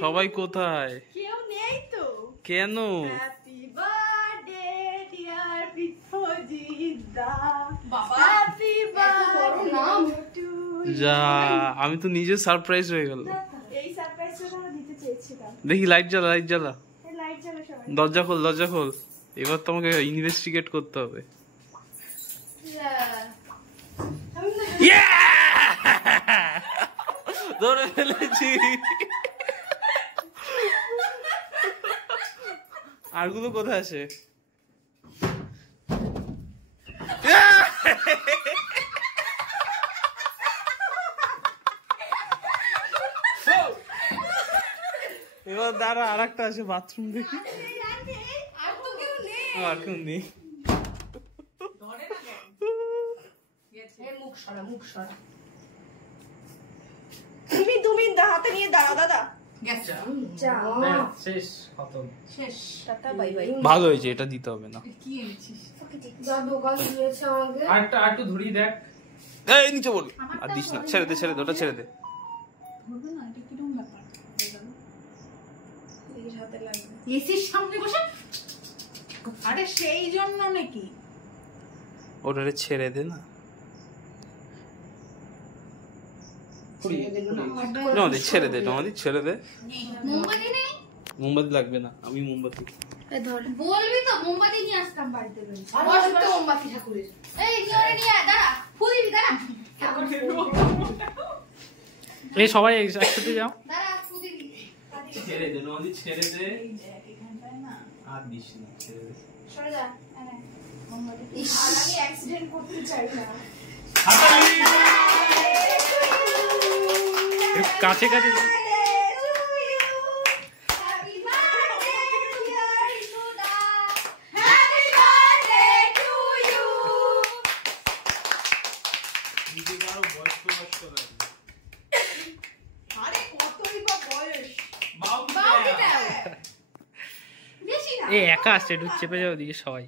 সবাই কোথায়? কেউ নেই তো। কেন? Happy birthday dear Biswajit da. Happy birthday. যা, আমি তো নিজে সারপ্রাইজ হয়ে গেল। এই সারপ্রাইজটা আমরা দিতে চেয়েছিলাম। দেখি লাইট জ্বালা, লাইট জ্বালা, লাইট জ্বালা সবাই। দরজা খোল, দরজা খোল। এবার তোমাকে ইনভেস্টিগেট করতে হবে। ধরে ফেলেছি। আরগুলো কোথায় আছে? এবার দাঁড়া, আর একটা আছে বাথরুম দেখি। আর কেউ নেই। তুমি হাতে নিয়ে দাঁড়াও দাদা। ভালো হয়েছে, এটা দিতে হবে না। একটু ধরিয়ে দেখ। এই নিচে বল, আর দিস না, ছেড়ে দে, ছেড়ে দে, ওটা ছেড়ে দে। এসির সামনে বসে, আরে সেই জন্য নাকি? ওটা ছেড়ে দে না। ছেড়ে দে, ছেড়ে দে। মোমবাতি নেই? মোমবাতি লাগবে না, আমি মোমবাতি। বলবি তো মোমবাতি নিয়ে আসতাম বাড়িতে। মোমবাতি ঠাকুরের। এই নিয়ে আয়, দাঁড়া, ফুল দিবি, দাঁড়া। এই সবাই একসাথে যাও। দাঁড়া, ফুল দিবি। ছেড়ে দে, নদী ছেড়ে দে। আর দিস না, ছেড়ে দে। সরে যা। মোমবাতি। আমি অ্যাক্সিডেন্ট করতে চাই না। কাছে কাছে। এই একা আসছে, একটু চেপে যাও দিকে সবাই।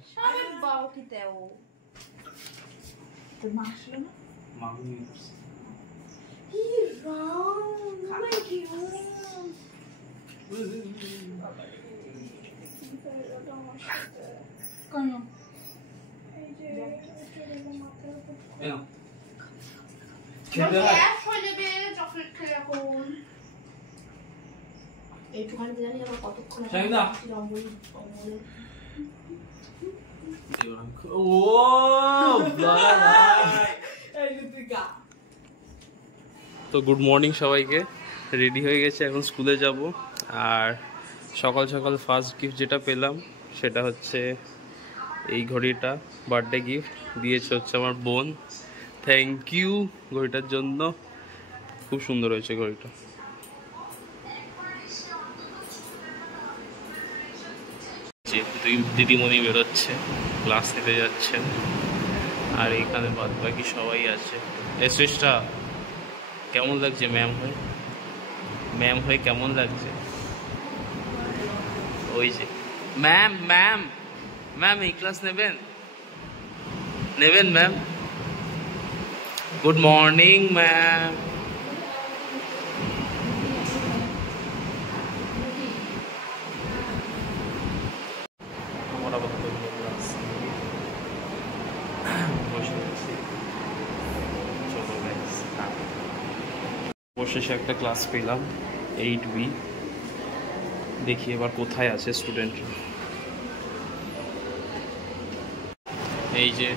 এইটুখানি জানি আমার কতক্ষণ তো গুড মর্নিং সবাইকে। রেডি হয়ে গেছে, এখন স্কুলে যাব। আর সকাল সকাল ফার্স্ট গিফট যেটা পেলাম সেটা হচ্ছে এই ঘড়িটা। বার্থডে গিফট দিয়েছে হচ্ছে আমার বোন। থ্যাংক ইউ ঘড়িটার জন্য, খুব সুন্দর হয়েছে ঘড়িটা। দুই দিদিমণি বেরোচ্ছে, ক্লাস নিতে যাচ্ছেন। আর এইখানে বাদ বাকি সবাই আছে। এসেসটা কেমন লাগছে ম্যাম হয়ে? ম্যাম হয়ে কেমন লাগছে? ওই যে ম্যাম, ম্যাম, ম্যাম এই ক্লাস নেবেন? নেবেন ম্যাম? Good morning ma'am. অবশেষে একটা ক্লাস পেলাম, 8B। দেখি এবার কোথায় আছে স্টুডেন্টরা। এই যে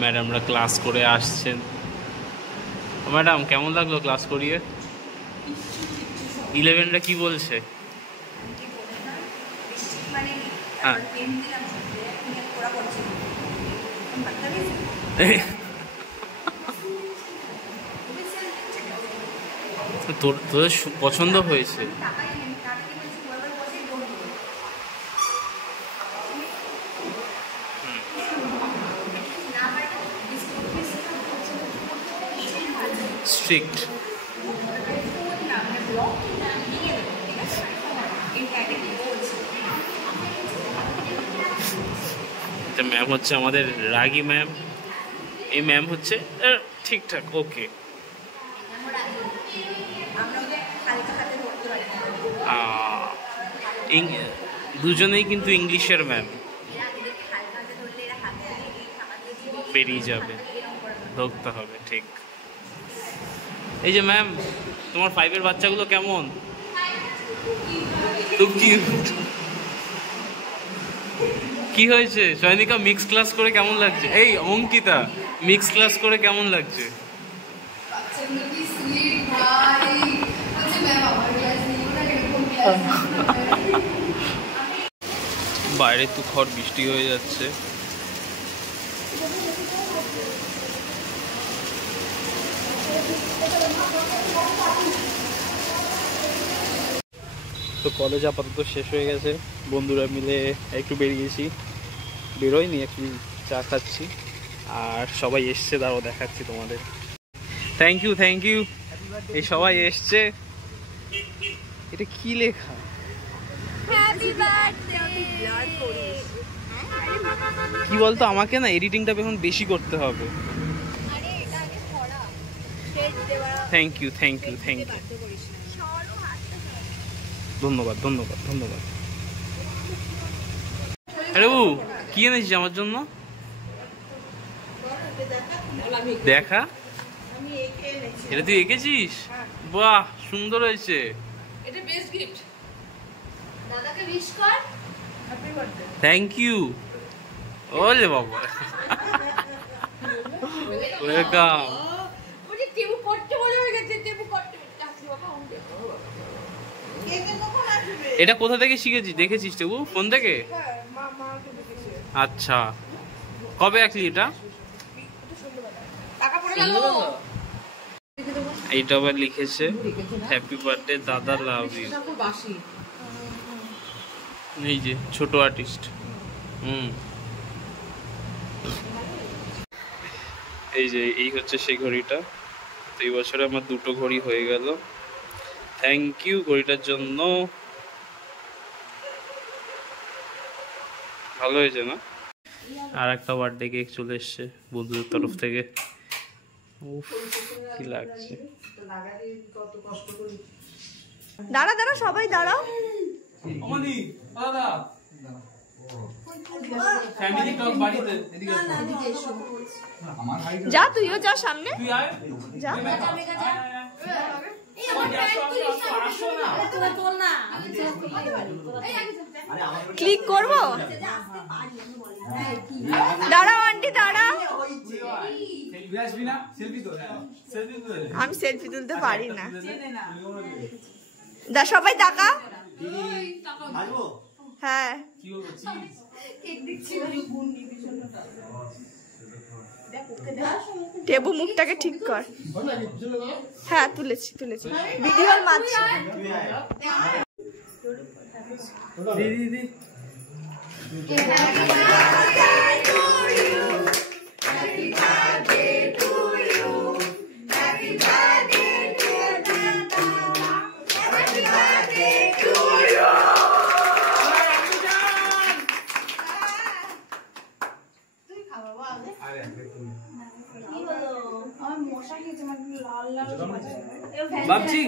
ম্যাডামরা ক্লাস করে আসছেন। ম্যাডাম কেমন লাগলো ক্লাস করিয়ে? 11রা কি বলছে? হ্যাঁ তোদের পছন্দ হয়েছে? স্ট্রিক্ট। ম্যাম হচ্ছে আমাদের রাগী ম্যাম। এই ম্যাম হচ্ছে ঠিকঠাক, ওকে। দুজনেই কিন্তু ইংলিশের ম্যাম, বেরিয়ে যাবে, ধরতে হবে। ঠিক। এই যে ম্যাম, তোমার 5-এর বাচ্চাগুলো কেমন? কি হয়েছে চয়নিকা, মিক্স ক্লাস করে কেমন লাগছে? এই অঙ্কিতা, মিক্স ক্লাস করে কেমন লাগছে? বাইরে তো খড় বৃষ্টি হয়ে যাচ্ছে। তো কলেজ আপাতত শেষ হয়ে গেছে, বন্ধুরা মিলে একটু বেরিয়েছি, বেরোয়নি একটু চা খাচ্ছি, আর সবাই এসছে, দাঁড়াও দেখাচ্ছি তোমাদের। Thank you, thank you. এই সবাই এসছে। এটা কি লেখা? কি বলতো, আমাকে না এডিটিংটা এখন বেশি করতে হবে। Thank you, thank you, thank you, ধন্যবাদ, ধন্যবাদ, ধন্যবাদ। আরে ও কি এনেছিস আমার জন্য? দেখা, এটা তুই এঁকেছিস? বাহ, সুন্দর হয়েছে। এটা বেস্ট গিফট। দাদাকে উইশ কর। Happy birthday. Thank you. ওলে বাবা, ওয়েলকাম। ওরে টেবু করতে বলে হয়ে গেছে, টেবু করতে আসি বাবা। কেকে কখন আসবে? এটা কোথা থেকে শিখেছিস, দেখেছিস টেবু? ফোন থেকে? হ্যাঁ, মাকে দেখেছে। আচ্ছা, কবে আঁকলি এটা? টাকা পড়ে গেল। এইটা আবার লিখেছে হ্যাপি বার্থডে দাদা, লাভ ইউ। এই যে ছোট আর্টিস্ট। এই যে এই হচ্ছে সেই ঘড়িটা। তো এই বছরে আমার 2টো ঘড়ি হয়ে গেল। থ্যাংক ইউ ঘড়িটার জন্য। ভালো হয়েছে না? আর একটা বার্থডে কেক চলে এসছে বন্ধুদের তরফ থেকে। উফ, কি লাগছে। দাঁড়া দাঁড়া, সবাই দাঁড়াও। যা, তুইও যা সামনে, যা। ক্লিক করবো? দাঁড়াও আন্টি, দাঁড়াও। আমি সেলফি তুলতে পারি না। সবাই তাকা। হ্যাঁ, টেবু মুখটাকে ঠিক কর। হ্যাঁ, তুলেছি তুলেছি, ভিডিওর মাঝে। বাবজি,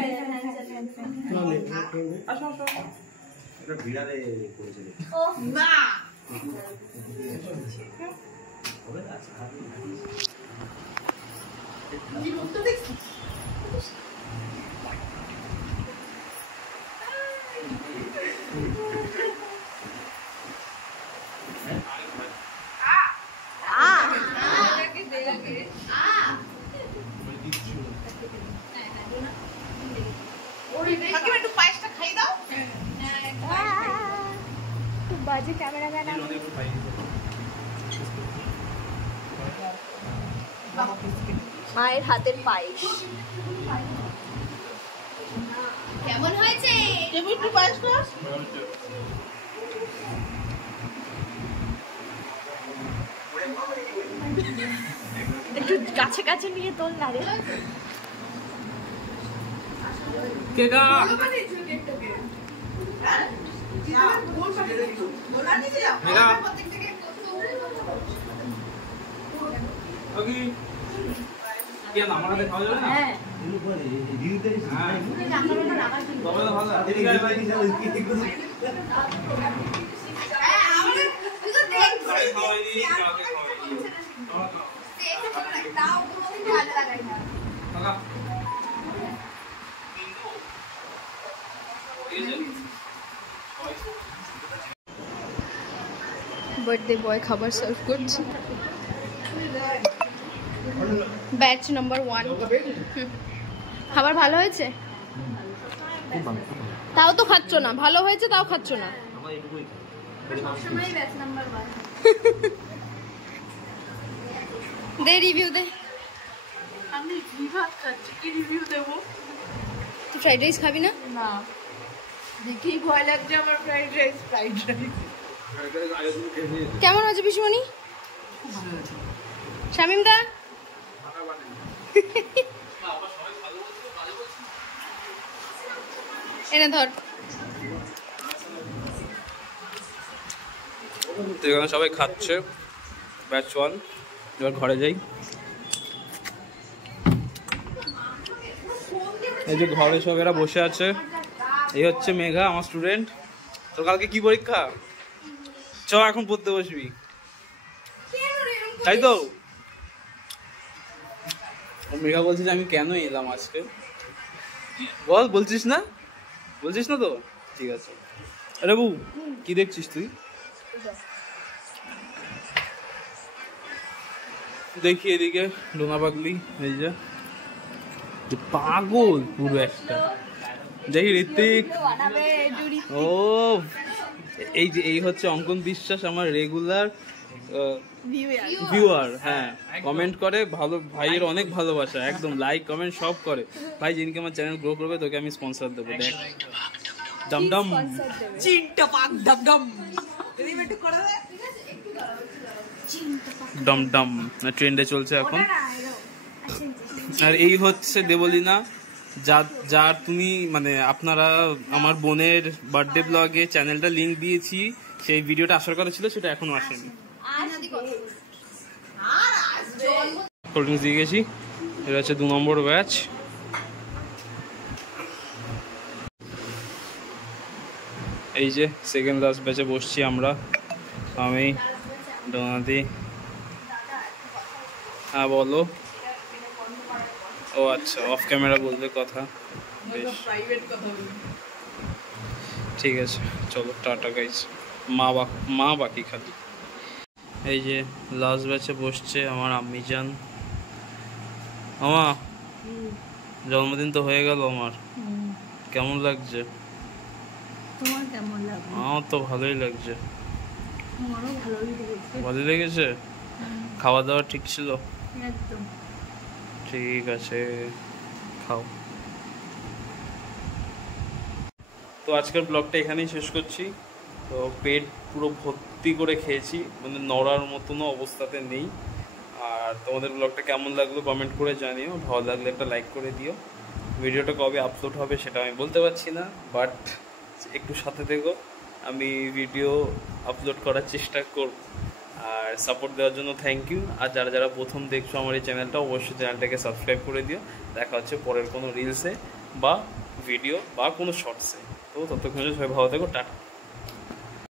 বাজে ক্যামেরাম্যান। মায়ের হাতের পায়েস কেমন হয়েছে? একটু পায়েস না, একটু কাছে কাছে নিয়ে তোল না রে। কেকা কেন আমার হাতে খাওয়া যাবে না? হ্যাঁ হ্যাঁ। টাকাটা রাখার জন্য তবে তো ভালো। আমাদের তুই তো দেখ আরে খাওয়াইনি, কাউকে খাওয়াইনি। তাও কোনো ভালো লাগাই না কাকা। ঠিক আছে? বার্থডে বয় খাবার সার্ভ করছে। Batch number 1। খাবার ভালো হয়েছে? তাও তো খাচ্ছ না। ভালো হয়েছে তাও খাচ্ছ না। সবসময় ব্যাচ নাম্বার 1 দে রিভিউ দে। আমি ঘি ভাত খাচ্ছি, কি রিভিউ দেবো? তুই ফ্রাইড রাইস খাবি না? না, দেখেই ভয় লাগছে আমার ফ্রাইড রাইস। কেমন আছে পিসুমণি? শামিম দা এনে ধর। তো এখানে সবাই খাচ্ছে ব্যাচ 1। এবার ঘরে যাই। এই যে ঘরে সব এরা বসে আছে। এই হচ্ছে মেঘা, আমার স্টুডেন্ট। তোর কালকে কি পরীক্ষা? চ এখন পড়তে বসবি, তাই তো? মেঘা বলছি যে আমি কেন এলাম আজকে, বল। বলছিস না? বলছিস না তো? ঠিক আছে। আরে বউ, কি দেখছিস তুই? দেখি এদিকে ডোনা পাগলি, এই যে পাগল পুরো একটা। দেখি ঋত্বিক, ও এই যে এই হচ্ছে অঙ্কন বিশ্বাস, আমার রেগুলার ভিউয়ার। হ্যাঁ, কমেন্ট করে, ভালো ভাইয়ের অনেক ভালোবাসা, একদম লাইক কমেন্ট সব করে। ভাই যেদিনকে আমার চ্যানেল গ্রো করবে তোকে আমি স্পন্সর দেবো। দেখ ডমডম চিন্তা পাক ডমডম করে দে। ডমডম ট্রেন্ডে চলছে এখন। আর এই হচ্ছে দেবলীনা, যার তুমি মানে আপনারা আমার বোনের বার্থডে ব্লগে চ্যানেলটা লিংক দিয়েছি, সেই ভিডিওটা আসার কথা ছিল, সেটা এখনো আসেনি। কোল্ড ড্রিঙ্কস দিয়ে গেছি। এটা হচ্ছে 2 নম্বর ব্যাচ। এই যে সেকেন্ড লাস্ট ব্যাচে বসছি আমরা, আমি ডোনাদি। হ্যাঁ বলো। ও আচ্ছা, অফ ক্যামেরা বললে কথা। বেশ, প্রাইভেট কথা বলি। ঠিক আছে, চলো টাটা গাইস। মা বাকি খালি। এই যে লাস্ট ব্যাচে বসছে আমার আম্মিজান। আমা, জন্মদিন তো হয়ে গেল আমার, কেমন লাগছে? তোমার কেমন লাগে? আমার তো ভালোই লাগছে। আমারও ভালোই লেগেছে ভালোই লেগেছে। খাওয়া দাওয়া ঠিক ছিল? একদম। ঠিক আছে, খাও। তো আজকের ব্লগটা এখানেই শেষ করছি। তো পেট পুরো ভর্তি করে খেয়েছি, মানে নড়ার মতনও অবস্থাতে নেই। আর তোমাদের ব্লগটা কেমন লাগলো কমেন্ট করে জানিও, ভালো লাগলে একটা লাইক করে দিও। ভিডিওটা কবে আপলোড হবে সেটা আমি বলতে পারছি না, বাট একটু সাথে থেকো, আমি ভিডিও আপলোড করার চেষ্টা করব। আর সাপোর্ট দেওয়ার জন্য থ্যাংক ইউ। আর যারা যারা প্রথম দেখছো আমার এই চ্যানেলটা, অবশ্যই চ্যানেলটাকে সাবস্ক্রাইব করে দিও। দেখা হচ্ছে পরের কোনো রিলসে বা ভিডিও বা কোনো শর্টসে। তো ততক্ষণ সবাই ভালো থেকো, টাটা।